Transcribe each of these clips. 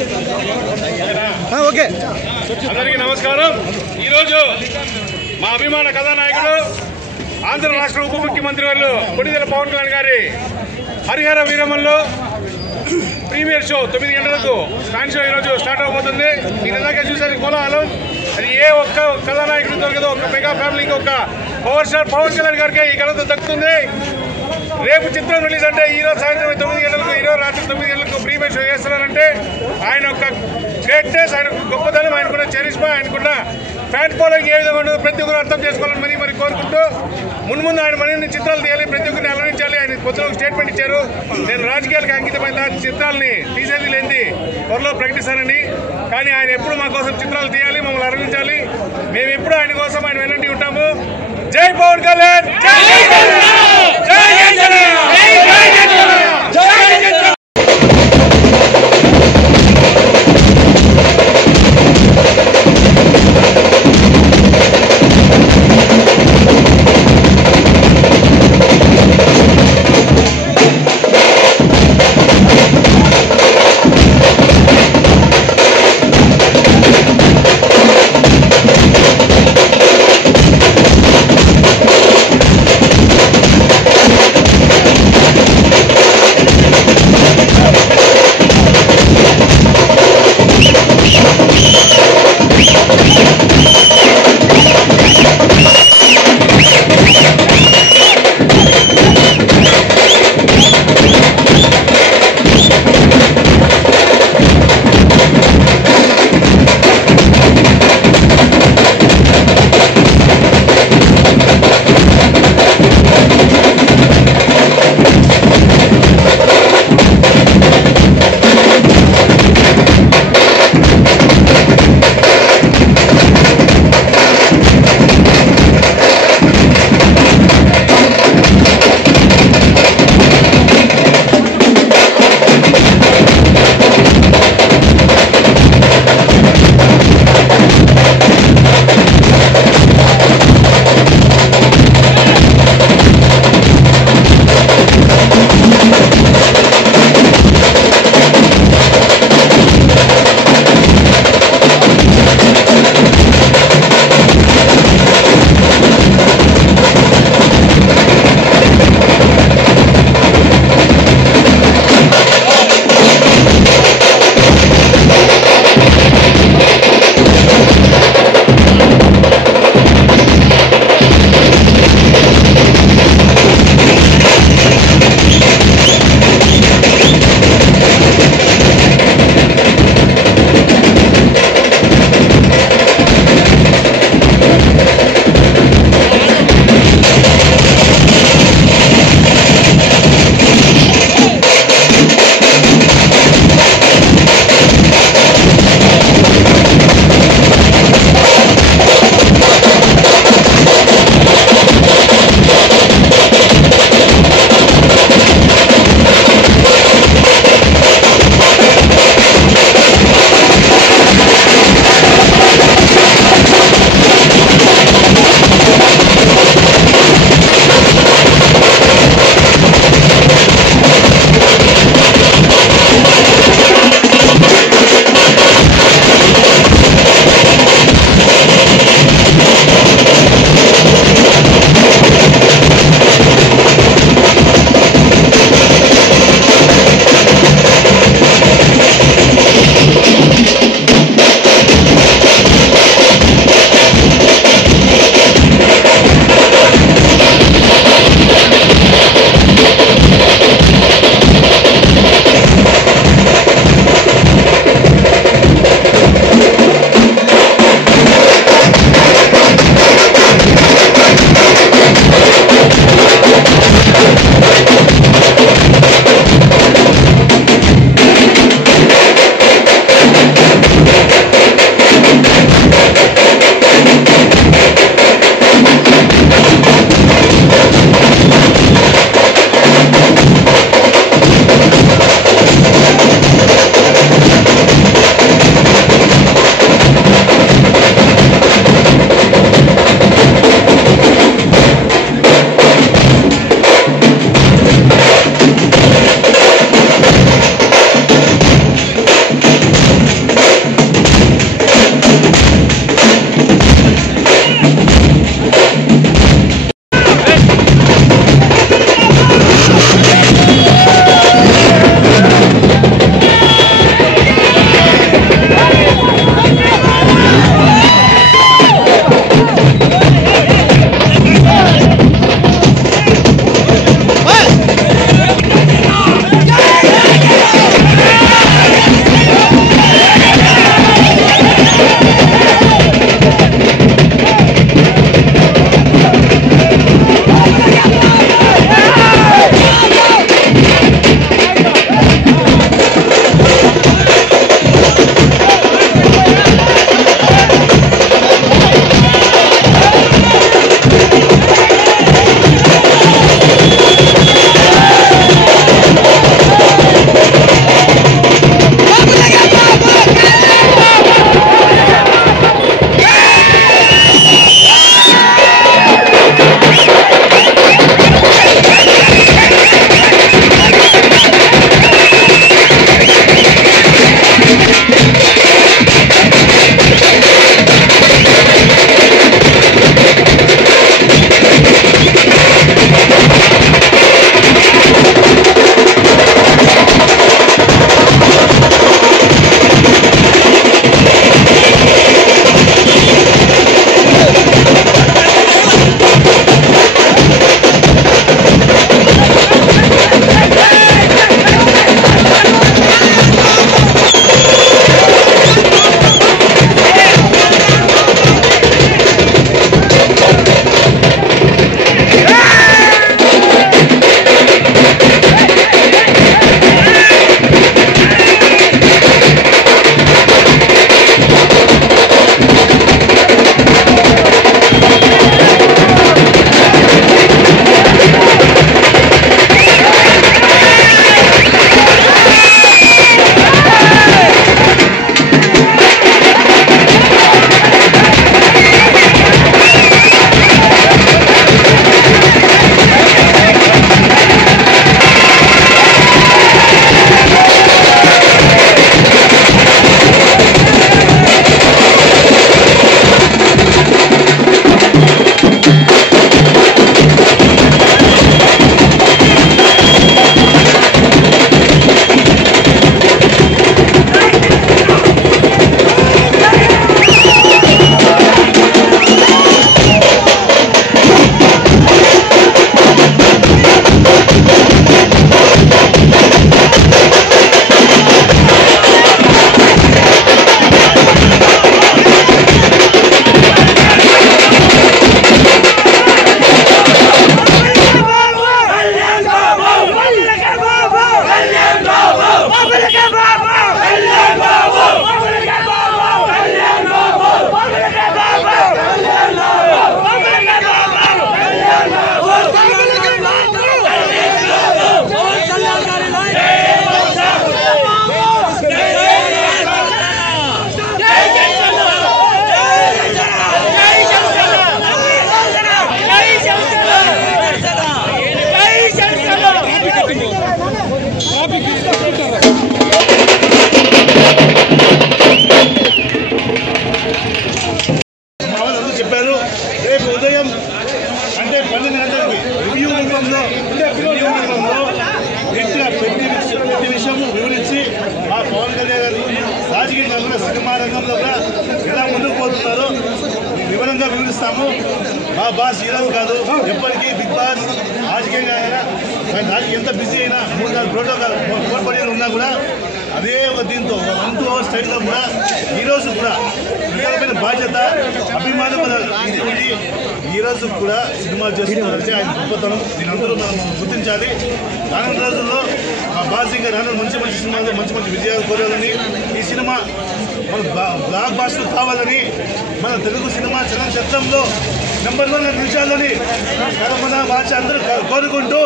Okay అందరికీ నమస్కారం. ఈరోజు మా అభిమాన కథానాయకుడు ఆంధ్ర రాష్ట్ర ఉప ముఖ్యమంత్రి వర్యులు కొణిదెల పవన్ కళ్యాణ్ గారి హరిహర వీరమల్లో ప్రీమియర్ షో 9 గంటలకు ఫ్యాన్ షో ఈరోజు స్టార్ట్ అవబోతుంది. మీరు ఇందాక చూసారు కోలాహలం. అది ఏ ఒక్క కథానాయకుడు దొరకదు. ఒక మెగా ఫ్యామిలీకి ఒక పవర్ స్టార్ పవన్ కళ్యాణ్ గారికి ఈ ఘనత దక్కుతుంది. రేపు చిత్రం రిలీజ్ అంటే ఈరోజు సాయంత్రం 9 గంటలకు, ఈరోజు రాత్రి 9 గంటలకు ప్రీమియర్ షో చేస్తున్నారంటే ఆయన ఒక గ్రేట్నెస్, ఆయన గొప్పతనం, ఆయనకున్న చరిష్మా, ఆయనకున్న ఫ్యాన్ ఫాలోయింగ్ ఏ విధంగా ఉండదు ప్రతి ఒక్కరు అర్థం చేసుకోవాలని మరి కోరుకుంటూ మున్ముందు ఆయన మరిన్ని చిత్రాలు తీయాలి, ప్రతి ఒక్కరిని అలరించాలి. ఆయన కొత్తగా స్టేట్మెంట్ ఇచ్చారు, నేను రాజకీయాలకు అంకితమైన చిత్రాలని తీసేది లేని త్వరలో ప్రకటిస్తానని. కానీ ఆయన ఎప్పుడు మా కోసం చిత్రాలు తీయాలి, మమ్మల్ని అలరించాలి. మేము ఎప్పుడు ఆయన కోసం ఆయన వెనంటి ఉంటాము. జై పవన్ కళ్యాణ్, జై ముఖ్యంగా ఎంత బిజీ అయినా 3-4 ప్రోటోకాల్ కోర్పొరేట్లు ఉన్నా కూడా అదే ఒక దీంతో 1-2 hours స్టైల్లో కూడా ఈరోజు కూడా ప్రధానమైన బాధ్యత అభిమానం ఈరోజు కూడా సినిమా చేస్తున్నారంటే ఆయన గొప్పతనం దీని అందరూ మనం గుర్తించాలి. రానున్న రోజుల్లో మా బాస్ ఇంకా రానున్న మంచి సినిమాలు మంచి విజయాలు కోరాలని, ఈ సినిమా మన బ్లాక్ బాస్టర్ కావాలని, మన తెలుగు సినిమా చలనచిత్రంలో నెంబర్ 1 నిలిచాలని మన భాష అందరూ కోరుకుంటూ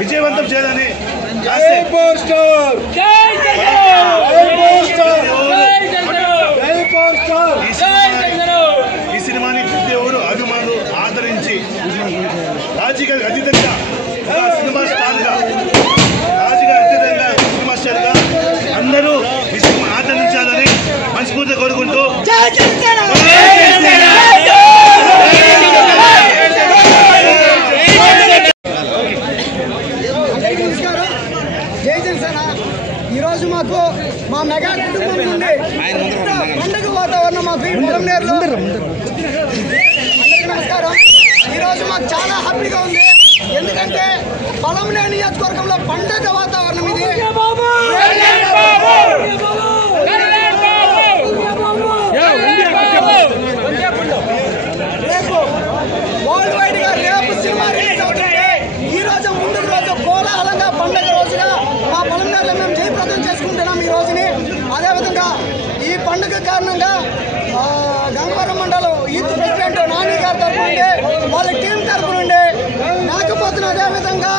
విజయవంతం చేయాలని ఈ సినిమాని ప్రతి ఒక్కరు అభిమానులు ఆదరించి రాజకీయాలకు అతీతంగా సినిమా స్టార్గా సినిమా స్టార్గా అందరూ ఈ సినిమా ఆదరించాలని మనస్ఫూర్తిగా కోరుకుంటూ ఈరోజు మాకు మా మెగా కుటుంబం నుండి పండుగ వాతావరణం మాకు ఈ పొలంనేరులో. అందరికీ నమస్కారం. ఈరోజు మాకు చాలా హ్యాపీగా ఉంది. ఎందుకంటే పొలంనేరు నియోజకవర్గంలో పండుగ వాతావరణం ఇది. రేపు వరల్డ్ వైడ్ గా రేపు సినిమా రిలీజ్ అవుతుంది. ఈ రోజు ముందు రోజు కోలాహలంగా పండుగ రోజుగా మా పొలంనేరులో మేము జయప్రదం చేసుకుంటున్నాం ఈ రోజుని. అదేవిధంగా ఈ పండుగ కారణంగా గంగవరం మండలం యూత్ ప్రెసిడెంట్ నాని గారి తరఫు నుండి వాళ్ళ టీం తరఫు నుండి నాకపోతున్న అదేవిధంగా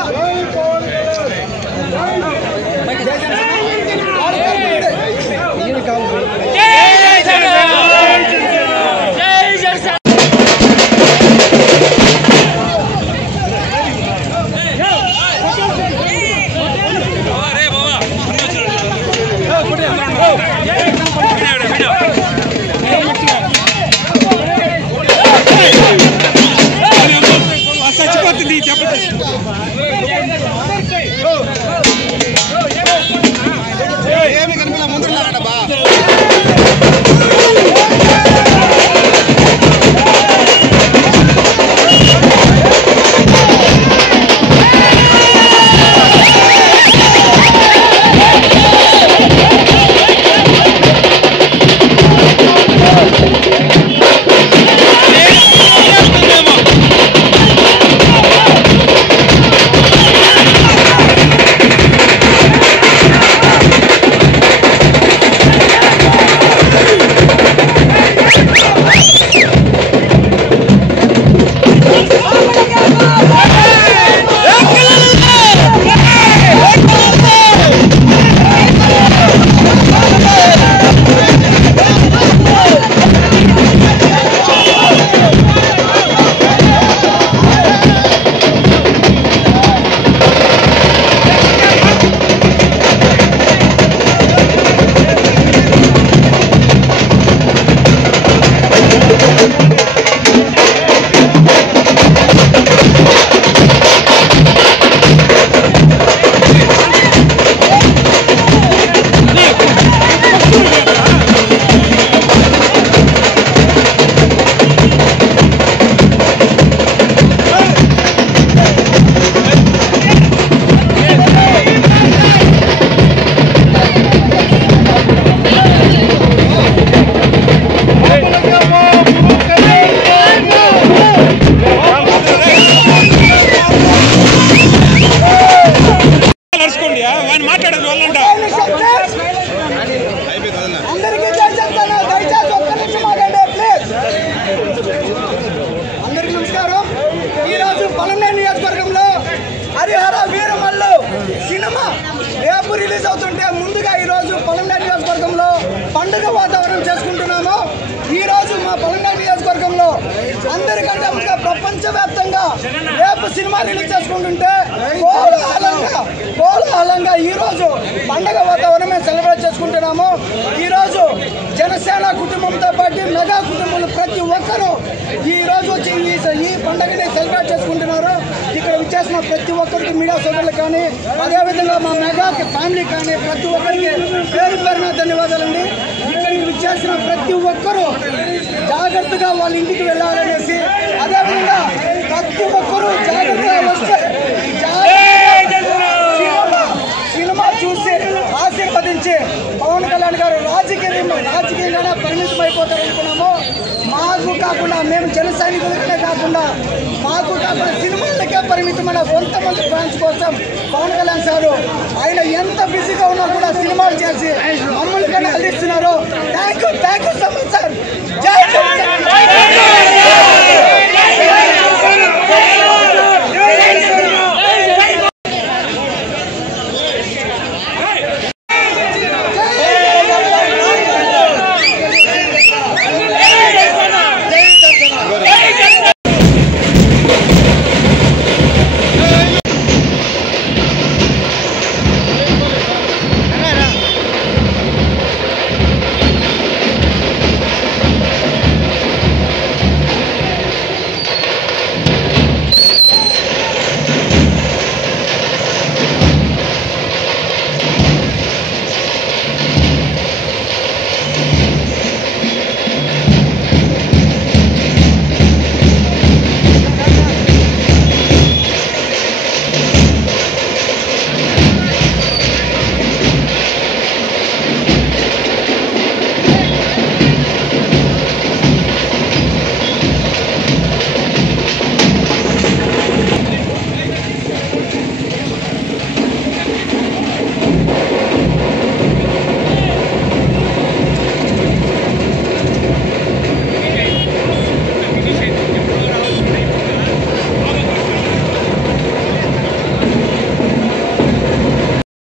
రిలీజ్ అవుతుంటే ముందుగా ఈరోజు పొలంనేరు నియోజకవర్గంలో పండుగ వాతావరణం చేసుకుంటున్నాము. ఈరోజు మా పొలంనేరు నియోజకవర్గంలో అందరికంటే ముందుగా ప్రపంచవ్యాప్తంగా రేపు సినిమా రిలీజ్ చేసుకుంటుంటే కోలాహలంగా ఈరోజు పండుగ వాతావరణం మేము సెలబ్రేట్ చేసుకుంటున్నాము. ఈరోజు జనసేన కుటుంబంతో పాటు మెగా కుటుంబాలు ప్రతి ఒక్కరూ ఈరోజు వచ్చి ఈ పండుగని సెలబ్రేట్ చేసుకుంటున్నారు. ఇక్కడ విచ్చేసిన ప్రతి ఒక్కరికి మీడియా సోదరులకు కానీ అదేవిధంగా మా మెగా ఫ్యామిలీ కానీ ప్రతి ఒక్కరికి పేరు పేరున ధన్యవాదాలండి. ఇక్కడికి విచ్చేసిన ప్రతి ఒక్కరూ జాగ్రత్తగా వాళ్ళ ఇంటికి వెళ్ళాలనేసి, అదేవిధంగా ప్రతి ఒక్కరూ జాగ్రత్తగా వస్తే ఫ్యాన్స్ కోసం పవన్ కళ్యాణ్ సారు ఆయన ఎంత బిజీగా ఉన్నా కూడా సినిమాలు చేసి మమ్మల్ని కన్నా అందిస్తున్నారు. Thank you so much.